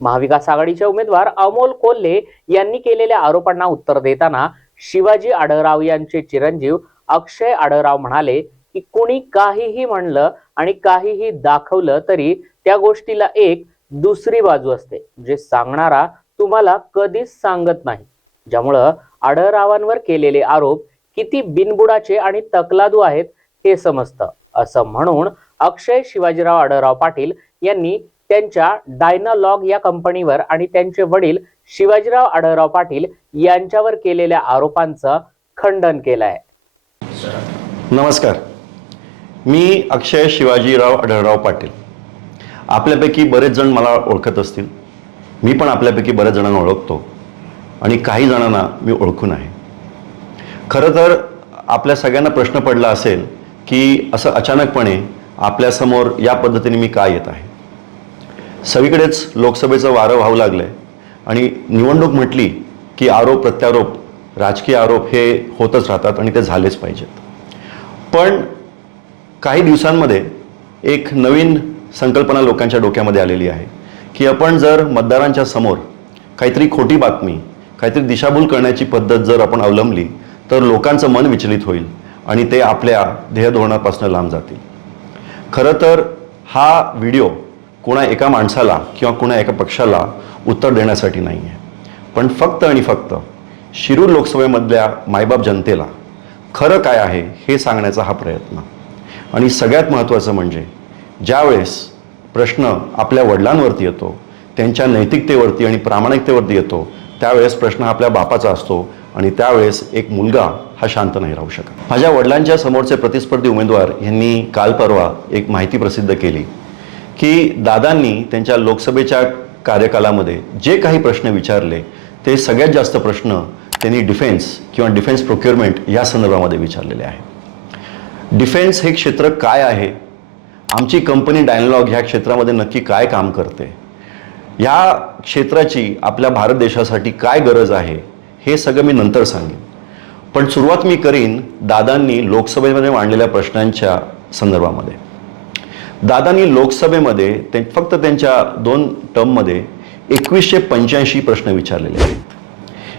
महाविकास आघाडीचे उमेदवार अमोल कोल्हे यांनी केलेल्या आरोपांना उत्तर देताना शिवाजी आढळराव यांचे चिरंजीव अक्षय आढळराव म्हणाले की कुणी काहीही म्हणलं आणि काहीही दाखवलं तरी त्या गोष्टीला एक दुसरी बाजू असते जे सांगणारा तुम्हाला कधीच सांगत नाही. ज्यामुळं आढळरावांवर केलेले आरोप किती बिनबुडाचे आणि तकलादू आहेत हे समजतं. असं म्हणून अक्षय शिवाजीराव आढळराव पाटील यांनी त्यांच्या डायनालॉग या कंपनीवर आणि त्यांचे वडील शिवाजीराव आढळराव पाटील यांच्यावर केलेल्या आरोपांचं खंडन केलं आहे नमस्कार. मी अक्षय शिवाजीराव आढळराव पाटील. आपल्यापैकी बरेच जण मला ओळखत असतील. मी पण आपल्यापैकी बऱ्याच जणांना ओळखतो. आणि काही जणांना मी ओळखून आहे. खरं तर आपल्या सगळ्यांना प्रश्न पडला असेल की असं अचानकपणे आपल्यासमोर या पद्धतीने मी का येत आहे? सगळीकडेच लोकसभेचं वारं व्हावं लागलं आहे आणि निवडणूक म्हटली की आरोप प्रत्यारोप राजकीय आरोप हे होतच राहतात आणि ते झालेच पाहिजेत. पण काही दिवसांमध्ये एक नवीन संकल्पना लोकांच्या डोक्यामध्ये आलेली आहे की आपण जर मतदारांच्या समोर काहीतरी खोटी बातमी काहीतरी दिशाभूल करण्याची पद्धत जर आपण अवलंबली तर लोकांचं मन विचलित होईल आणि ते आपल्या ध्येयधोरणापासून लांब जातील. खरं तर हा व्हिडिओ कोणा एका माणसाला किंवा कुणा एका पक्षाला उत्तर देण्यासाठी नाही आहे पण फक्त आणि फक्त शिरूर लोकसभेमधल्या मायबाप जनतेला खरं काय आहे हे सांगण्याचा हा प्रयत्न. आणि सगळ्यात महत्त्वाचं म्हणजे ज्यावेळेस प्रश्न आपल्या वडिलांवरती येतो त्यांच्या नैतिकतेवरती आणि प्रामाणिकतेवरती येतो त्यावेळेस प्रश्न आपल्या बापाचा असतो आणि त्यावेळेस एक मुलगा हा शांत नाही राहू शकत. माझ्या वडिलांच्या समोरचे प्रतिस्पर्धी उमेदवार यांनी काल परवा एक माहिती प्रसिद्ध केली. की दादांनी त्यांच्या लोकसभेच्या कार्यकालामध्ये जे काही प्रश्न विचारले ते सगळ्यात जास्त प्रश्न त्यांनी डिफेन्स किंवा डिफेन्स प्रोक्युरमेंट या संदर्भामध्ये विचारलेले आहे डिफेन्स हे क्षेत्र काय आहे? आमची कंपनी डायनलॉग ह्या क्षेत्रामध्ये नक्की काय काम करते? या क्षेत्राची आपल्या भारत देशासाठी काय गरज आहे? हे सगळं मी नंतर सांगेन. पण सुरुवात मी करीन दादांनी लोकसभेमध्ये मांडलेल्या प्रश्नांच्या संदर्भामध्ये. दादांनी लोकसभेमध्ये ते फक्त त्यांच्या दोन टर्ममध्ये एकवीसशे पंच्याऐंशी प्रश्न विचारलेले आहेत.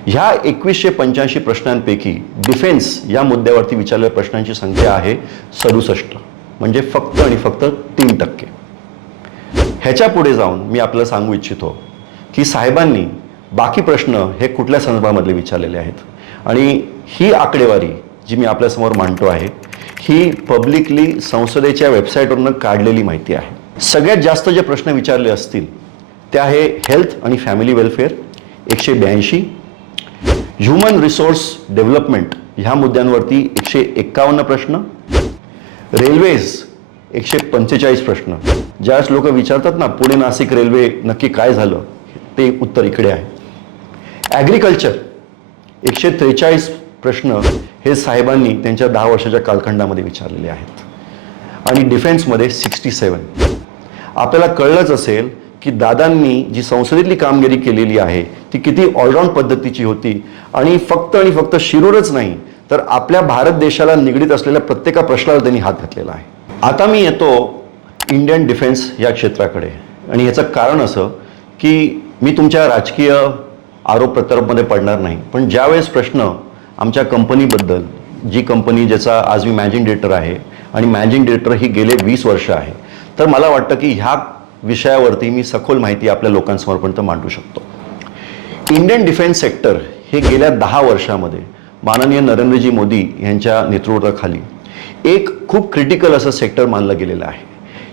ह्या एकवीसशे पंच्याऐंशी प्रश्नांपैकी डिफेन्स या मुद्द्यावरती विचारलेल्या प्रश्नांची संख्या आहे सदुसष्ट म्हणजे फक्त आणि फक्त तीन टक्के. ह्याच्या पुढे जाऊन मी आपल्याला सांगू इच्छितो की साहेबांनी बाकी प्रश्न हे कुठल्या संदर्भामधले विचारलेले आहेत? आणि ही आकडेवारी जी मी आपल्यासमोर मांडतो आहे ही पब्लिकली संसदेच्या वेबसाईटवरनं काढलेली माहिती आहे. सगळ्यात जास्त जे प्रश्न विचारले असतील ते आहे हेल्थ आणि फॅमिली वेलफेअर एकशे ब्याऐंशी. ह्युमन रिसोर्स डेव्हलपमेंट ह्या मुद्द्यांवरती एकशे एक्कावन्न प्रश्न. रेल्वेज एकशे पंचेचाळीस प्रश्न. ज्यावेळेस लोक विचारतात ना पुणे नाशिक रेल्वे नक्की काय झालं ते उत्तर इकडे आहे. ॲग्रिकल्चर एकशे त्रेचाळीस प्रश्न हे साहेबांनी त्यांच्या दहा वर्षाच्या कालखंडामध्ये विचारलेले आहेत. आणि डिफेन्समध्ये सिक्स्टी सेवन. आपल्याला कळलंच असेल की दादांनी जी संसदेतली कामगिरी केलेली आहे ती किती ऑलराऊंड पद्धतीची होती आणि फक्त आणि फक्त शिरूरच नाही तर आपल्या भारत देशाला निगडीत असलेल्या प्रत्येका प्रश्नाला त्यांनी हात घातलेला आहे. आता मी येतो इंडियन डिफेन्स या क्षेत्राकडे. आणि याचं कारण असं की मी तुमच्या राजकीय आरोप प्रत्यारोपमध्ये पडणार नाही. पण ज्यावेळेस प्रश्न आमच्या कंपनीबद्दल जी कंपनी ज्याचा आज मी मॅनेजिंग डिरेक्टर आहे आणि मॅनेजिंग डिरेक्टर ही गेले वीस वर्ष आहे तर मला वाटतं की ह्या विषयावरती मी सखोल माहिती आपल्या लोकांसमोरपर्यंत मांडू शकतो. इंडियन डिफेन्स सेक्टर हे गेल्या दहा वर्षामध्ये माननीय नरेंद्रजी मोदी यांच्या नेतृत्वाखाली एक खूप क्रिटिकल असं सेक्टर मानलं गेलेलं आहे.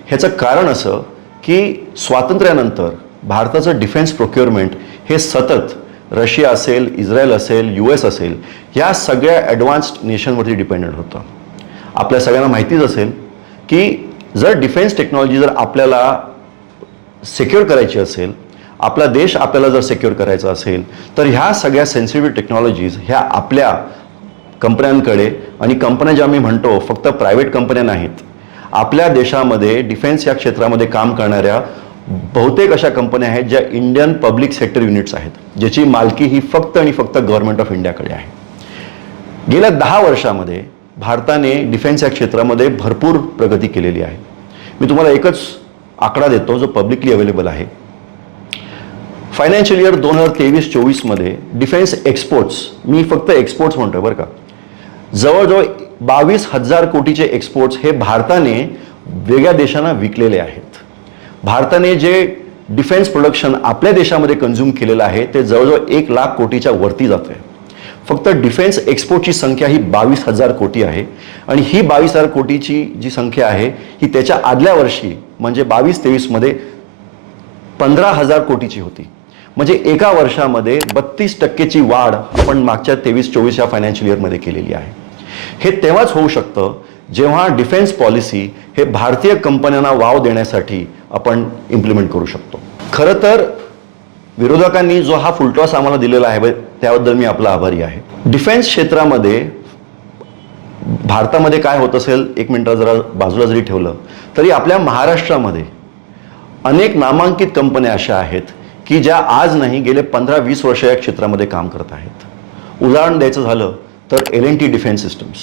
ह्याचं कारण असं की स्वातंत्र्यानंतर भारताचं डिफेन्स प्रोक्युअरमेंट हे सतत रशिया असेल इस्रायल असेल यू एस असेल ह्या सगळ्या ॲडव्हान्स्ड नेशनवरती डिपेंडेंट होतं. आपल्या सगळ्यांना माहितीच असेल की जर डिफेन्स टेक्नॉलॉजी जर आपल्याला सिक्युअर करायची असेल आपला देश आपल्याला जर सिक्युअर करायचा असेल तर ह्या सगळ्या सेन्सिटिव्ह टेक्नॉलॉजीज ह्या आपल्या कंपन्यांकडे आणि कंपन्या ज्या आम्ही म्हणतो फक्त प्रायव्हेट कंपन्या नाहीत. आपल्या देशामध्ये डिफेन्स या क्षेत्रामध्ये काम करणाऱ्या बहुतेक अशा कंपन्या आहेत ज्या इंडियन पब्लिक सेक्टर युनिट्स आहेत ज्याची मालकी ही फक्त आणि फक्त गव्हर्नमेंट ऑफ इंडियाकडे आहे. गेल्या दहा वर्षामध्ये भारताने डिफेन्स या क्षेत्रामध्ये भरपूर प्रगती केलेली आहे. मी तुम्हाला एकच आकडा देतो जो पब्लिकली अवेलेबल आहे. फायनान्शियल इयर दोन हजार तेवीस चोवीसमध्ये डिफेन्स एक्सपोर्ट्स मी फक्त एक्सपोर्ट्स म्हणतोय बरं का जवळजवळ बावीस हजार कोटीचे एक्सपोर्ट्स हे भारताने वेगळ्या देशांना विकलेले आहेत. भारताने जे डिफेन्स प्रोडक्शन आपल्या देशामध्ये कन्झ्युम केलेलं आहे ते जवळजवळ एक लाख कोटीच्या वरती जातं आहे फक्त डिफेन्स एक्सपोर्टची संख्या ही बावीस हजार कोटी आहे. आणि ही बावीस हजार कोटीची जी संख्या आहे ही त्याच्या आदल्या वर्षी म्हणजे बावीस तेवीसमध्ये पंधरा हजार कोटीची होती. म्हणजे एका वर्षामध्ये बत्तीस टक्केची वाढ आपण मागच्या तेवीस चोवीस या फायनान्शियल इयरमध्ये केलेली आहे. हे तेव्हाच होऊ शकतं जेव्हा डिफेन्स पॉलिसी हे भारतीय कंपन्यांना वाव देण्यासाठी आपण इम्प्लिमेंट करू शकतो. खरं तर विरोधकांनी जो हा फुलटॉस आम्हाला दिलेला आहे त्याबद्दल मी आपला आभारी आहे. डिफेन्स क्षेत्रामध्ये भारतामध्ये काय होत असेल एक मिनटं जरा बाजूला जरी ठेवलं तरी आपल्या महाराष्ट्रामध्ये अनेक नामांकित कंपन्या अशा आहेत की ज्या आज नाही गेले पंधरा वीस वर्ष या क्षेत्रामध्ये काम करत आहेत. उदाहरण द्यायचं झालं तर L N T defence systems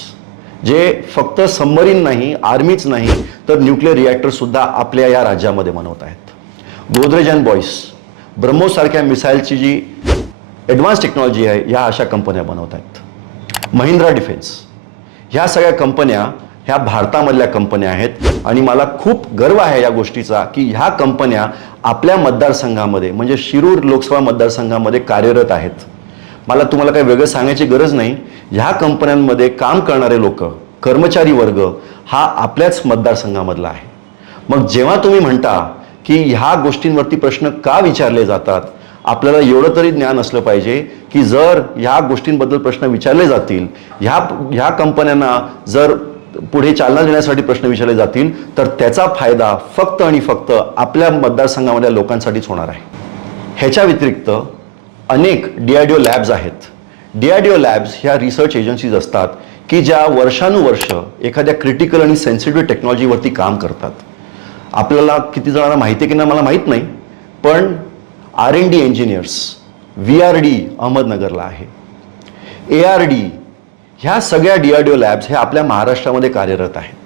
जे फक्त सबमरीन नाही आर्मीच नाही तर न्यूक्लिअर रिॲक्टरसुद्धा आपल्या या राज्यामध्ये बनवत आहेत. गोदरेज अँड बॉईस ब्रह्मोसारख्या मिसाईलची जी ॲडव्हान्स टेक्नॉलॉजी आहे ह्या अशा कंपन्या बनवत आहेत. महिंद्रा डिफेन्स ह्या सगळ्या कंपन्या ह्या भारतामधल्या कंपन्या आहेत. आणि मला खूप गर्व आहे या गोष्टीचा की ह्या कंपन्या आपल्या मतदारसंघामध्ये म्हणजे शिरूर लोकसभा मतदारसंघामध्ये कार्यरत आहेत. मला तुम्हाला काही वेगळं सांगायची गरज नाही. ह्या कंपन्यांमध्ये काम करणारे लोक कर्मचारी वर्ग हा आपल्याच मतदारसंघामधला आहे. मग जेव्हा तुम्ही म्हणता की ह्या गोष्टींवरती प्रश्न का विचारले जातात आपल्याला एवढं तरी ज्ञान असलं पाहिजे की जर ह्या गोष्टींबद्दल प्रश्न विचारले जातील ह्या ह्या कंपन्यांना जर पुढे चालना देण्यासाठी प्रश्न विचारले जातील तर त्याचा फायदा फक्त आणि फक्त आपल्या मतदारसंघामधल्या लोकांसाठीच होणार आहे. ह्याच्या व्यतिरिक्त अनेक D I D O labs आहेत. D I D O labs ह्या रिसर्च एजन्सीज असतात की ज्या वर्षानुवर्ष एखाद्या क्रिटिकल आणि सेन्सिटिव्ह टेक्नॉलॉजीवरती काम करतात. आपल्याला किती जणांना माहिती आहे की नाही मला माहीत नाही पण R N D engineers V R D अहमदनगरला आहे. ए आर डी ह्या सगळ्या D R D O labs हे आपल्या महाराष्ट्रामध्ये कार्यरत आहेत.